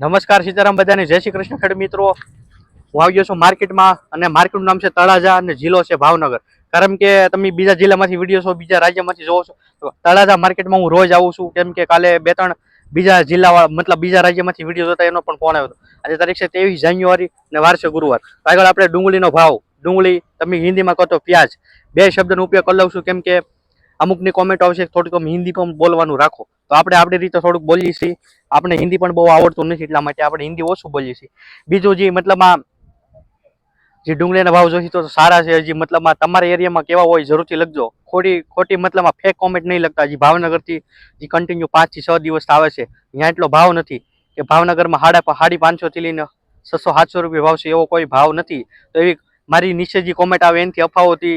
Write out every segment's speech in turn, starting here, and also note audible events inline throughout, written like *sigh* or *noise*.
નમસ્કાર સીતારામ બધાને. જય શ્રી કૃષ્ણ ખેડ મિત્રો. હું આવ્યો છું માર્કેટમાં અને માર્કેટનું નામ છે તળાજા અને જિલ્લો છે ભાવનગર. કારણ કે તમે બીજા જિલ્લામાંથી વીડિયો છો, બીજા રાજ્યમાંથી જોવો છો તળાજા માર્કેટમાં હું રોજ આવું છું. કેમ કે કાલે બે ત્રણ બીજા જિલ્લાવાળા, મતલબ બીજા રાજ્યમાંથી વીડિયો જોતા એનો પણ ફોન આવ્યો હતો. આજે તારીખ છે ત્રેવીસ જાન્યુઆરી અને વાર છે ગુરુવાર. આગળ આપણે ડુંગળીનો ભાવ. ડુંગળી તમે હિન્દીમાં કહો તો પ્યાજ. બે શબ્દનો ઉપયોગ કરી લઉં છું, કેમ કે અમુકની કોમેન્ટ આવશે થોડીક અમે હિન્દી પણ બોલવાનું રાખો. તો આપણે આપણી રીતે થોડુંક બોલીએ છીએ. આપણે હિન્દી પણ બહુ આવડતું નથી એટલા માટે આપણે હિન્દી ઓછું બોલીએ છીએ. બીજું જે મતલબમાં જે ડુંગળીના ભાવ જોઈ તો સારા છે. હજી મતલબમાં તમારા એરિયામાં કેવા હોય જરૂરથી લખજો. ખોટી ખોટી મતલબમાં ફેક કોમેન્ટ નહીં લખતા. હજી ભાવનગરથી જે કન્ટિન્યુ પાંચથી છ દિવસ આવે છે. ત્યાં એટલો ભાવ નથી કે ભાવનગરમાં સાડા સાડી પાંચસોથી લઈને છસો, સાતસો રૂપિયા ભાવ છે એવો કોઈ ભાવ નથી. તો એવી મારી નીચે જે કોમેન્ટ આવે એનાથી અફાવોથી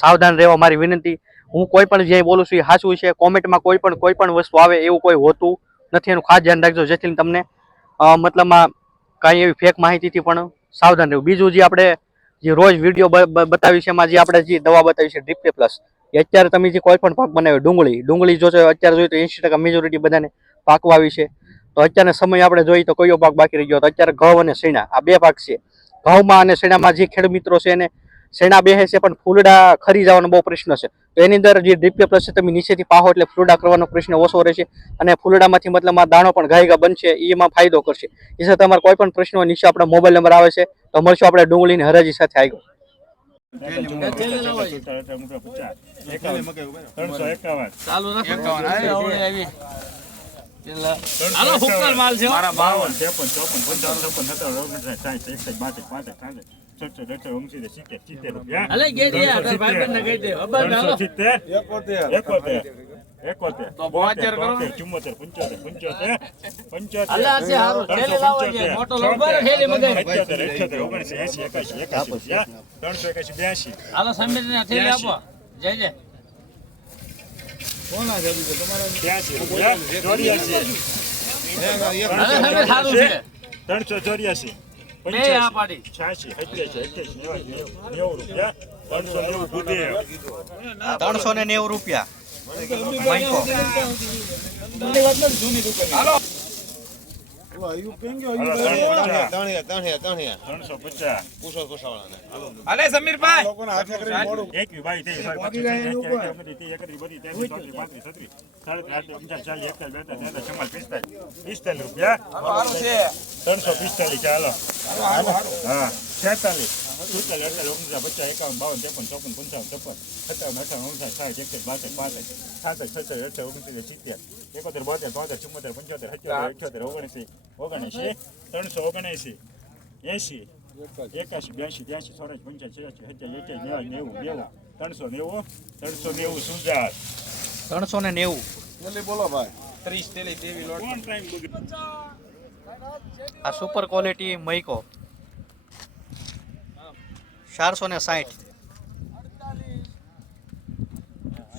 સાવધાન રહેવા મારી વિનંતી. હું કોઈ પણ જે બોલું છું એ સાચું છે. કોમેન્ટમાં કોઈ પણ કોઈ પણ વસ્તુ આવે એવું કોઈ હોતું નથી. એનું ખાસ ધ્યાન રાખજો. જેથી તમને મતલબમાં કાંઈ એવી ફેક માહિતીથી પણ સાવધાન રહેવું. બીજું જે આપણે જે રોજ વીડિયો બતાવી છે એમાં જે આપણે જે દવા બતાવી છે ડીપે પ્લસ એ અત્યારે તમે જે કોઈ પણ પાક બનાવ્યો ડુંગળી ડુંગળી જો અત્યારે જોઈએ તો એંશી ટકા મેજોરિટી બધાને પાકવા આવી છે. તો અત્યારના સમય આપણે જોઈએ તો કયો પાક બાકી રહી ગયો તો અત્યારે ઘઉં અને શેણા. આ બે પાક છે. ઘઉંમાં અને શેણામાં જે ખેડૂત મિત્રો છે એને શેણા બેસે છે પણ ફૂલડા ખરી જવાનો બહુ પ્રશ્ન છે. તો એની અંદર જે ડીપે પ્લસ છે તમે નીચેથી પાહો એટલે ફૂલડા કરવાનો પ્રશ્ન ઓછો રહેશે અને ફૂલડામાંથી મતલબ દાણો પણ ગાયગા બનશે એમાં ફાયદો કરશે. એ સાથે તમારે કોઈ પણ પ્રશ્નો નીચે આપણો મોબાઈલ નંબર આવે છે તો મળશું આપણે ડુંગળીની હરાજી સાથે એકાવન. ચાલુ ત્રણસો એકાશી, બ્યાસી. હાલો, સમીરને થેલી આપો. જય જય. બ્યાસી રૂપિયા, ચોર્યાસી. હાલે, સમીર સારું છે. ત્રણસો ચોર્યાસી બે આ પંચ્યાસી પાડી. અઠ્યાસી નેવાસી નેવું નેવું રૂપિયા ત્રણસો નેવું ગુદેવ ત્રણસો ને નેવું રૂપિયા ત્રણસો પચાસ સમીરભાઈ. ત્રણસો પિસ્તાલીસ ચાલો હા છેતાલીસ સુડતાલીસ અડતાલીસ ઓગણચાલીસ પચાસ એકાવન બાવન ત્રેપન ચોપન પંચાવન છપ્પન સત્તાવન અઠાવન ઓગણસાઠ સાઠ એકસઠ બાસઠ છસઠ અડસઠ ઓગણસિત્તેર સિત્તેર એકોતેર બોતેર તોતેર ચુમ્મોતેર પંચોતેર સત્યોતેર અઠ્યોતેર ઓગણસી ઓગણએંસી ત્રણસો ઓગણએંસી એંસી એકાશી બ્યાસી ત્યાસી ચોરાસી પંચ્યાસી છ્યાસી સત્યાસી નેવું નેવું ત્રણસો નેવું ત્રણસો નેવું સુજાત ત્રણસો ને નેવું કોણ ટાઈમ બગડે? આ સુપર ક્વોલિટી મૈકો ચારસો ને સાઠ.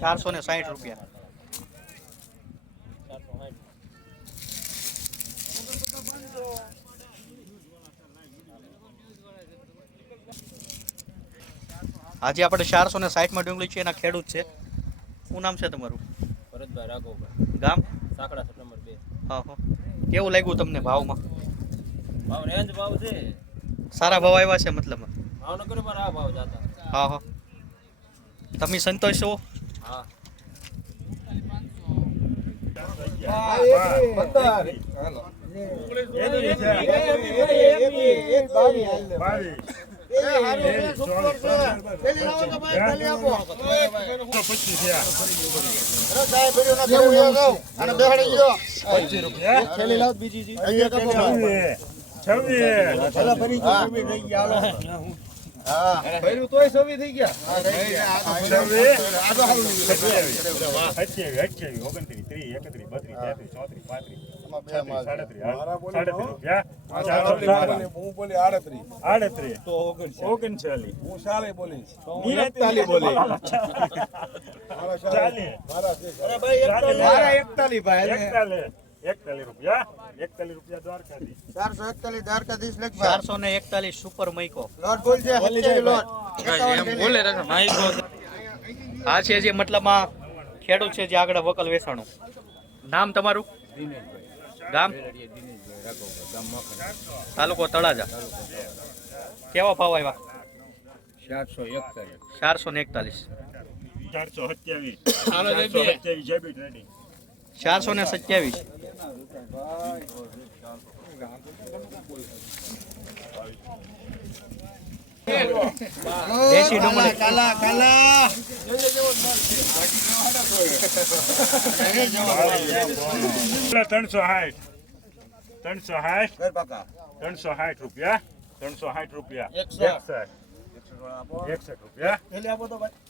ચારસો ને સાઠ રૂપિયા. આજે આપણે ચારસો ને સાઠમાં ડુંગળી છે એના ખેડૂત છે. શું નામ છે તમારું? ભરતભાઈ રાઘવભાઈ ગામ? સાંકડા નંબર બે. હા હા. કેવું લાગ્યું તમને ભાવમાં? ભાવ રેન્જ ભાવ છે. સારા ભાવ આવ્યા છે મતલબ? ભાવનગર પર આ ભાવ જાતા. હા હા. તમે સંતોષ છો હા. બીજી. છવ્વીસ. છવ્વીસ. છવ્વીસ. સત્યાવીસ. અઠ્યાવીસ, અઠ્યાવીસ, ઓગણત્રીસ, ત્રીસ, એકત્રીસ, એકતાલીસ. રૂપિયા. એકતાલીસ રૂપિયા દ્વારકાથી ચારસો એકતાલીસ દ્વારકાધીશ લખવા. ચારસો ને એકતાલીસ સુપર મૈકો. લોટ બોલ છે. આ છે જે મતલબમાં ખેડૂત છે જે આગળ વકલ વેસાણું. નામ તમારું? ગામ? તાલુકો તળાજા. કેવા ભાવ આવ્યા? ચારસો એકતાલીસ. ચારસો ને એકતાલીસ. ચારસો સત્યાવીસ. ચારસો ને સત્યાવીસ. દેશી ડુંગળી ત્રણસો સાઠ. ત્રણસો સાઠ ત્રણસો સાઠ રૂપિયા. ત્રણસો સાઠ. રૂપિયા એકસઠ એકસઠ રૂપિયા આપો તો રૂપિયા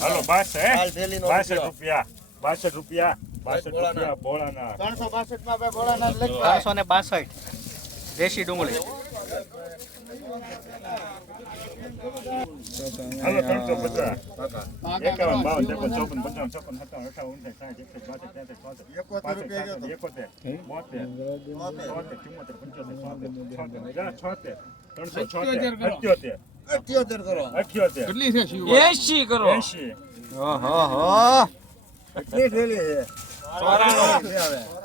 હાલો બાસઠ બાસઠ રૂપિયા. બાસઠ રૂપિયા બાસઠ રૂપિયા ભોળાના ત્રણસો ને બાસઠ. દેશી ડુંગળી. હાલો ત્રણસો પચાસ એકાવન બાવન ત્રેપન ચોપન પંચાવન છપ્પન સત્તાવન અઠાવન ઉનસાઠ સાઠ એકસઠ બાસઠ ત્રેસઠ ચોસઠ એકોતેર બોતેર તોતેર ચુમ્મોતેર પંચોતેર છોતેર છોતેર છોતેર ત્રણસો છોતેર અઠ્યોતેર અઠ્યોતેર કરો. એંશી ઘંટે નહીં એસી રૂપિયા એસી રૂપિયા એકાશી એકાશી ત્રણસો એકાશી ત્રણસો કોના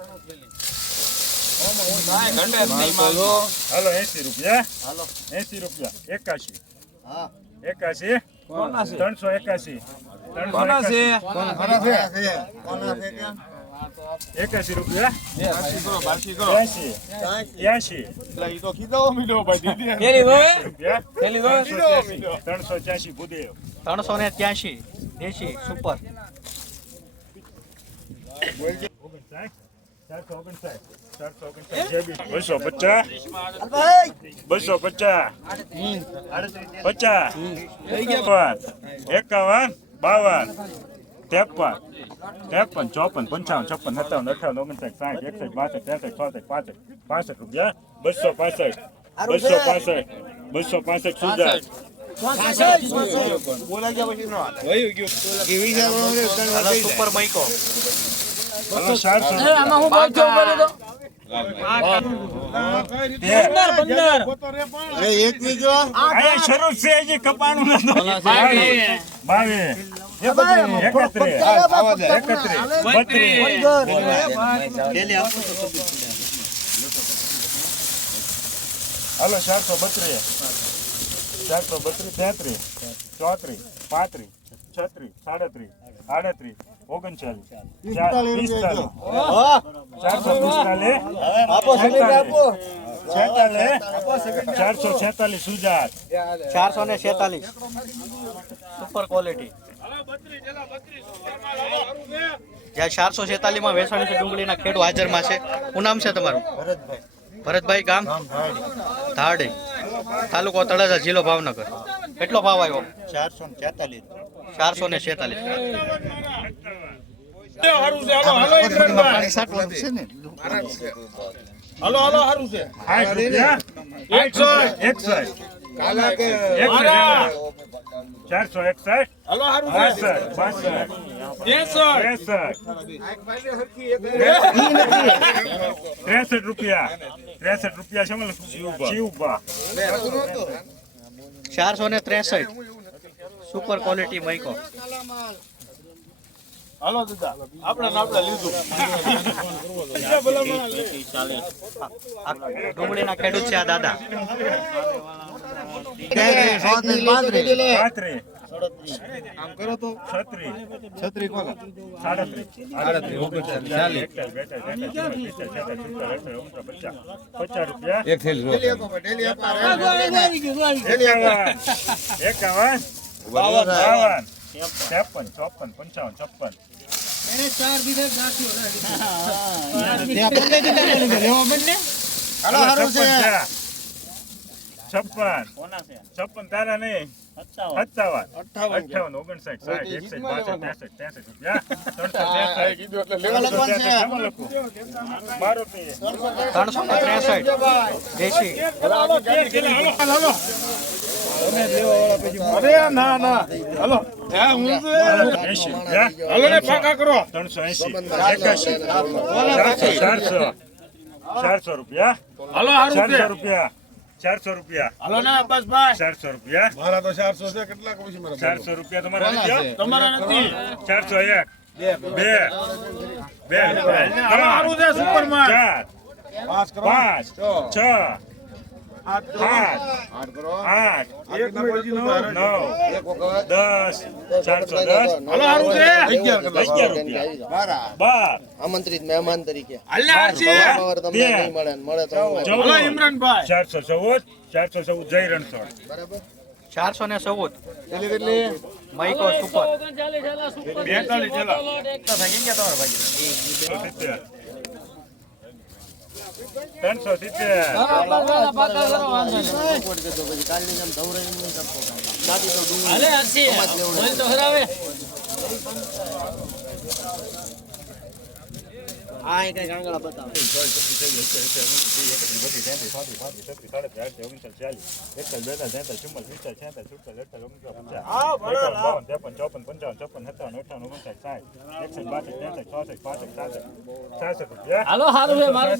છે એકાશી. રૂપિયા. બાસી કરો બાસી કરો. ત્યાંશી. ત્યાંશી. પેલી હોય? રૂપિયા. પેલી હોય? ત્રણસો ત્યાંશી ભૂદેવ. ત્રણસો ને ત્યાંશી. દેશી સુપર. ચારસો ઓગણસાઠ. બસો પચાસ? બસો પચાસ? પચાસ? એકાવન? બાવન? ત્રેપન? ત્રેપન ચોપન પંચાવન છપ્પન સત્તાવન અઠાવન ઓગણસાઠ સાઠ એકસઠ બાસઠ ત્રેસઠ ચોસઠ પાસઠ પાસઠ રૂપિયા. બસો પાસઠ. બસો પાસઠ. બસો પાસઠ હાલો. સુપર માઇકો ચારસો. હાલો ચારસો બત્રીસ ચારસો બત્રીસ તેત્રીસ ચોત્રીસ પાંત્રીસ છત્રીસ સાડત્રીસ આડત્રીસ ઓગણચાલીસ પિસ્તાલીસ ચારસો પિસ્તાલીસ. છેતાલીસ. ચારસો છેતાલીસ સુજાત. ચારસો ને છેતાલીસ. સુપર ક્વોલિટી જ્યાં ચારસો છેતાલીસમાં વેસાણી ડુંગળીના ખેડૂ હાજરમાં છે. શું નામ છે તમારું? ભરતભાઈ. ગામ? ધારડી. તાલુકો તળાજા જિલ્લો ભાવનગર. કેટલો ભાવ આવ્યો? ચારસો ને છેતાલીસ. ચારસો ને છેતાલીસ. રૂપિયા. એકસઠ ચારસો એકસઠ બાસઠ બાસઠ ત્રેસઠ રૂપિયા. ત્રેસઠ રૂપિયા છે મને શિવભા ચારસો ને ત્રેસઠ. સુપર ક્વોલિટી મૈકો હાલો દાદા આપણે આપણે લીધું. આ ડુંગળીના ખેડૂત છે આ દાદા. આમ કરો તો સાડત્રીસ. પચાસ રૂપિયા. એક એકાવન એકાવન બાવન. બાવન. ત્રેપન ચોપન પંચાવન છપ્પન. હાલો, છપ્પન છપ્પન. છપ્પન તારા નહીં. સત્તાવન. અઠાવન ઓગણસાઠ સાઠ એકસઠ બાસઠ ત્રેસઠ ત્રેસઠ રૂપિયા. ત્રણસો ને ત્રેસઠ. દેશી એંશી એકાશી ચારસો. ચારસો. ચારસો. રૂપિયા. ચારસો રૂપિયા. ચારસો રૂપિયા. હાલો ને બસ બસ ચારસો રૂપિયા. મારા તો ચારસો છે કેટલા પછી મારા ચારસો રૂપિયા તમારા નથી તમારા નથી. ચારસો એક. બે. બે. હાલો, ત્રણ હારું છે સુપરમાન પાંચ. પાંચ. છ. આઠ આઠ આઠ. કરો આઠ એક મિનિટ નવ દસ ચારસો દસ હાલો હારું છે અગિયાર રૂપિયા. બાર. આમંત્રિત મહેમાન તરીકે. ઇમરાનભાઈ. ચારસો ચૌદ ચારસો ચૌદ જય રણછોડ. બરાબર? ચારસો ને ચૌદ. મૈકો સુપર. બેતાલીસ ત્રણસો સિત્તેર. સપોર્ટ કરજો પછી કાલની જેમ ધવરાઈને નહીં કરતો બાકી તો ડુંગળી સમાજ લેવડે. આ એ કઈ કાંગડા બતાવે. હાલો હારું છે મારું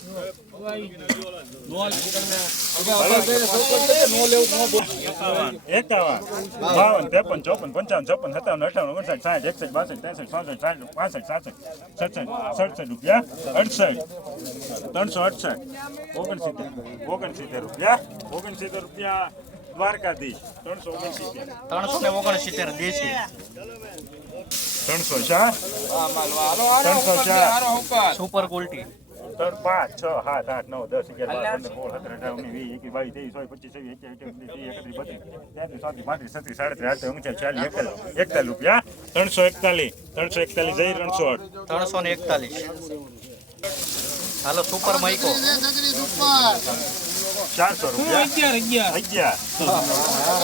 એકાવન. બાવન ત્રેપન ચોપન પંચાવન છપ્પન સત્તાવન અઠાવન ઓગણસાઠ સાઠ એકસઠ બાસઠ ત્રેસઠ ચોસઠ સાઠ પાસઠ સાસઠ સડસઠ સડસઠ રૂપિયા અડસઠ. ત્રણસો અડસઠ. ઓગણસિત્તેર. ઓગણસિત્તેર રૂપિયા. ઓગણસિત્તેર રૂપિયા દ્વારકાધીશ. ત્રણસો ઓગણસિત્તેર. ત્રણસો ને ઓગણસિત્તેર દેશી. ત્રણસો ચાર ત્રણસો ચાર સુપર ગોલ્ટી. ત્રણ પાંચ છ સાત આઠ નવ દસ અગિયાર બાર પંદર સોળ સત્તર અઢાર ઓગણીસ વીસ એકવીસ બાવીસ ત્રેવીસ ચોવીસ પચીસ છવ્વીસ એકત્રીસ એકત્રીસ બત્રીસ તેત્રીસ ચોત્રીસ પાંત્રીસ છત્રીસ સાડત્રીસ ઓગણચાલીસ ચાલીસ એકતાલીસ એકતાલીસ રૂપિયા ત્રણસો એકતાલીસ ત્રણસો એકતાલીસ જઈ ત્રણસો ત્રણસો ને એકતાલીસ. હાલો સુપર મૈકો ચારસો રૂપિયા. અગિયાર અગિયાર.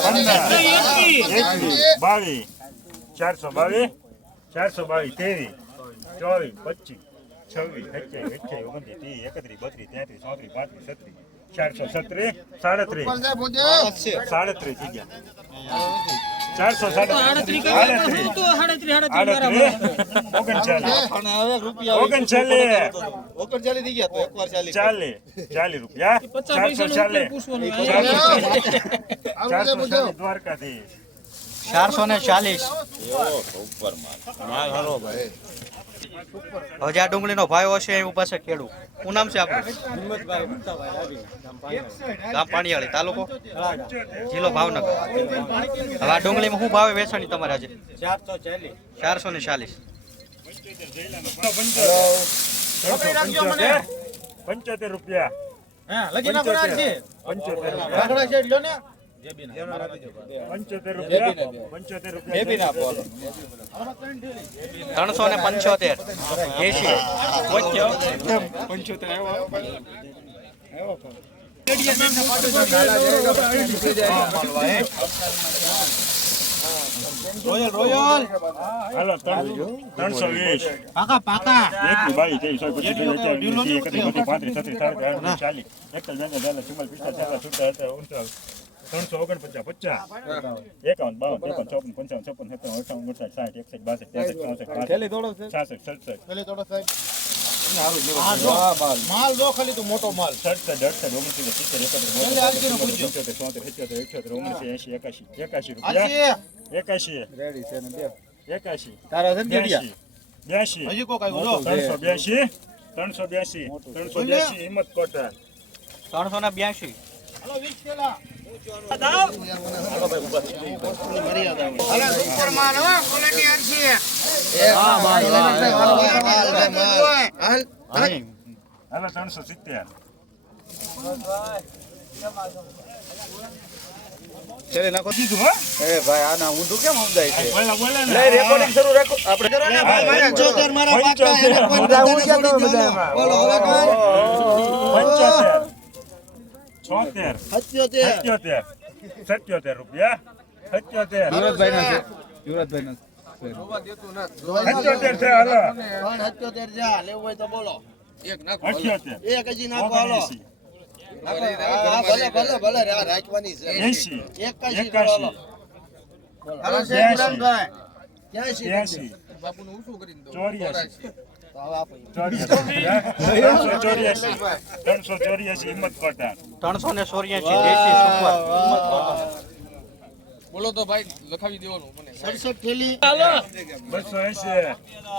પંદર. બાવીસ. ચારસો બાવીસ. ચારસો બાવીસ ત્રેવીસ. ચોવીસ પચીસ. છવ્વીસ અઠ્યાવીસ અઠ્યાવીસ ઓગણત્રીસ ત્રીસ એકત્રીસ બત્રીસ તેત્રીસ ચોત્રીસ પાંત્રીસ છત્રીસ ચારસો છત્રીસ સાડત્રીસ. સાડત્રીસ થઈ ગયા. ચારસો ચારસો ચારસો ચાલીસ. ચારસો ને હવે આ ડુંગળીનો ભાવ હશે એ ઊભા છે ખેડૂ શું નામ છે આપણું ગામ પાણીયાળી તાલુકો? જિલ્લો ભાવનગર. હવે આ ડુંગળીમાં શું ભાવે વેચાણી તમારે આજે? ચારસો ને ચાલીસ. પંચોતેર. રૂપિયા. પંચોતેર. પંચોતેર રૂપિયા પંચોતેર રૂપિયા. પંચોતેર રૂપિયા. ત્રણસો ને પંચોતેર. એસી હાલો ત્રણસો વીસ. પાકા પાકા. ત્રેવીસ, ચોવીસ, પચીસ, છવ્વીસ, સત્યાવીસ, એકત્રીસ, પાંત્રીસ, છત્રીસ, ચાલીસ, એકતાલીસ, ચુમ્માલીસ, પિસ્તાલીસ, છેતાલીસ, સત્તાવીસ, અઠ્યાવીસ, ઓગણચાલીસ, ત્રણસો ઓગણપચાસ પચાસ. એકાવન બાવન ત્રેપન ચોપન પંચાવન છપ્પન સત્તાવન અઠાવન ઓગણસાઠ સાઠ એકસઠ બાસઠ ત્રેસઠ ચોસઠ પાંસઠ છાસઠ સડસઠ. માલ જો. ખાલી તો મોટો માલ. સડસઠ અડસઠ સિત્તેર અઠ્યોતેર ઓગણસી એંશી એકાશી એકાશી રૂપિયા. એકાશી એકાશી. બ્યાસી બ્યાસી હજી કોક આવ્યું ત્રણસો બ્યાસી ત્રણસો બ્યાસી ત્રણસો બ્યાસી હિંમત કોટા. ત્રણસો ને બ્યાસી હાલો ત્રણસો સિત્તેર છેલ્લે નાખો એ ભાઈ આના ઊંધું કેમ સમજાય છે શરૂ રાખો આપણે છોતેર. સત્યોતેર. સત્યોતેર. સત્યોતેર રૂપિયા. સત્યોતેર. યુવરાજભાઈ ના યુવરાજભાઈ ના સત્યોતેર છે હાલો. સત્યોતેર જા લેવું હોય તો બોલો. એક નાખો અઠ્યોતેર. એક હજી નાખો હાલો. હા, ભલે ભલે ભલે રાખવાની છે. એસી એકાશી. હાલો. ક્યાંશી હવે ચોર્યાસી. બોલો તો ભાઈ લખાવી દેવાનું મને. 67 થેલી. હાલો. 280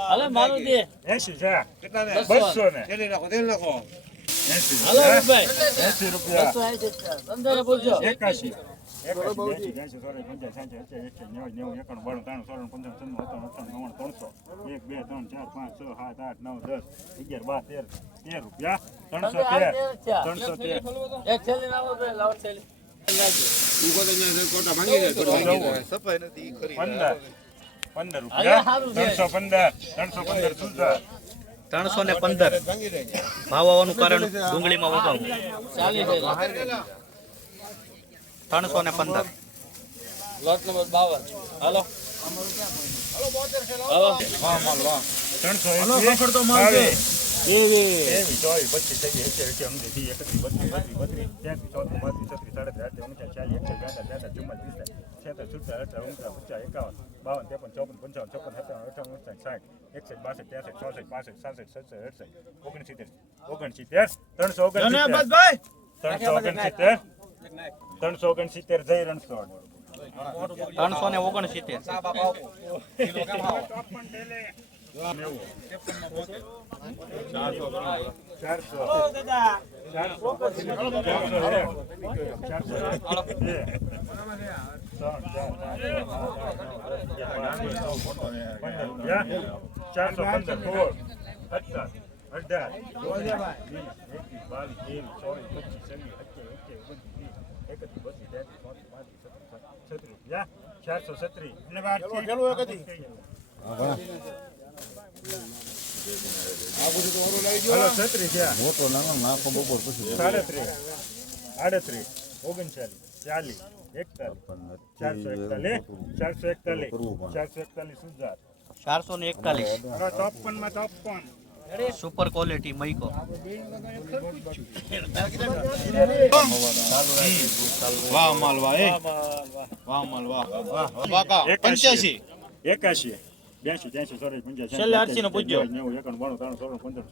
હાલો મારો દે. 80 જા ને 200 ને. થેલી નાખો રૂપિયા. 280 એક બે ત્રણ ચાર પાંચ છ સાત આઠ નવ દસ અગિયાર બાર તેર તેર રૂપિયા ત્રણસો તેર ત્રણસો તેર. પંદર પંદર રૂપિયા ત્રણસો પંદર ત્રણસો પંદર સુધા ત્રણસો ને પંદર. ભાવ આવવાનું કારણ ડુંગળીમાં વધારો ત્રણસો ને પંદર. લોટ નંબર બાવન. હલો ઓગણસિત્તેર ત્રણસો ઓગણસિત્તેર. ત્રણસો ઓગણસિત્તેર. ત્રણસો ઓગણસિત્તેર જય રણછોડ ત્રણસો ને ઓગણસિત્તેર ચારસો પંદર સોળ સત્તર અઢાર બાવીસ ચોવીસ પચીસ એકત્રીસ બત્રીસ તેત્રીસ ચોત્રીસ પાંત્રીસ છત્રીસ યા ચારસો છત્રીસ અને છત્રીસ સાડત્રીસ આડત્રીસ ઓગણચાલીસ ચાલીસ એકતાલીસ. ચારસો એકતાલીસ ચારસો એકતાલીસ ચારસો એકતાલીસ ચારસો ને એકતાલીસ. ચોપનમાં ચોપન. સુપર ક્વોલિટી મૈકો વાહ માલ વાહ એ વાહ માલ વાહ વાહ કા એકાશી. એકાશી. બ્યાસી ત્યાસી ચોરાસી પંચાસી છેલ્લે આઠસી નો પૂછજો. નેવું એકાણું બાણું ત્રણ સોળ પંદર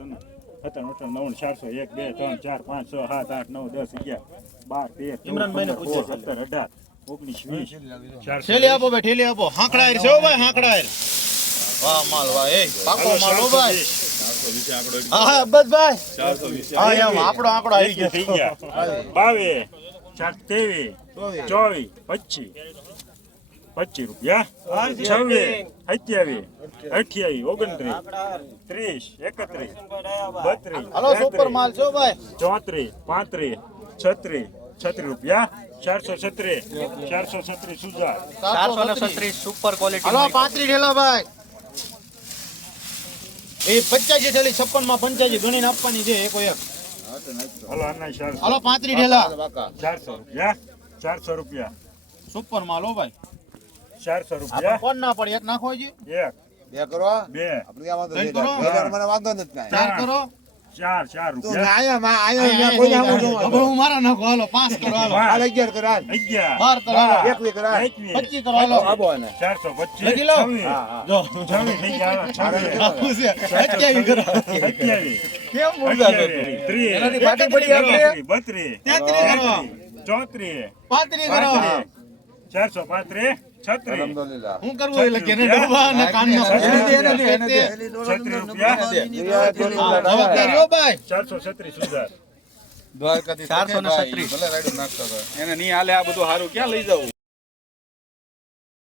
અઠાવન નવ્વાણું ચારસો એક બે ત્રણ ચાર પાંચ છ સાત આઠ નવ દસ અગિયાર બાર તેર ચૌદ, ઇમરાનભાઈને પૂછ્યો સત્તર અઢાર ઓગણીસ વીસ. ઠેલી આપો ભાઈ ઠેલી આપો. હાંકડાયર છે ભાઈ હાંકડાયર. વાહ માલ વાહ એ પાકો માલ ભાઈ. હા હા હા એમ આપણો આંકડો આવી ગયો. થઈ ગયા. બાવીસ ચાર ત્રેવીસ ચોવીસ. પચીસ. પચીસ રૂપિયા. છવ્વીસ સત્યાવીસ અઠ્યાવીસ ઓગણત્રીસ ત્રીસ એકત્રીસ બત્રીસ સુપર માલ છે ભાઈ. ચોત્રીસ પાંત્રીસ છત્રીસ છત્રીસ રૂપિયા. ચારસો છત્રીસ ચારસો છત્રીસ સુધાર ચારસો છત્રીસ. સુપર ક્વોલિટી પાંત્રીસ પાંત્રી ઠેલા ભાઈ. એ પચાસી ઠેલી છપ્પનમાં પંચ્યાસી ગણીને આપવાની છે એકો એક. હલો અન્ના ચારસો હાલો પાંત્રી ઠેલા. ચારસો રૂપિયા. ચારસો રૂપિયા. સુપર માલ હો ભાઈ. ચારસો રૂપિયા. કોણ ના પડે એક નાખો છે એક. બે કરો. બે. ત્રણ કરો. પેલા મને વાંધો નથી ચાર કરો. ચાર ચાર રૂપિયા. આયા માં આયા કોઈ અહીંયા, આવું હું મારા નાખો હાલો પાંચ કરો હાલો. હાલ અગિયાર કરો હાલ. અગિયાર. બાર કરો હાલો. એકવી કરો હાલ. પચીસ કરો હાલો. આબો ને ચારસો પચીસ. લખી લો. હા હા. જો. છવ્વીસ થઈ ગયા. *laughs* છવ્વીસ. આવું કરો. સત્યાવીસ કેમ મુર્ગા ત્રીસ. એનાથી ફાટી પડી આપણે બત્રીસ તેત્રીસ કરો. ચોત્રીસ. પાંત્રીસ કરો. ચારસો પાંત્રીસ. છત્રીસ અલહમદુલિલ્લાહ. હું કરવું એટલે લખીએ ને ડબ્બા ને કાનમાં છત્રીસ એને દે, એને દે, એને દે. રૂપિયા હા, ભાઈ. ચારસો છત્રીસ સુધાર. દ્વારકાથી ચારસો ને છત્રીસ. ભલે રાયડું નાખતા એને નહીં હાલે આ બધું સારું ક્યાં લઈ જવું?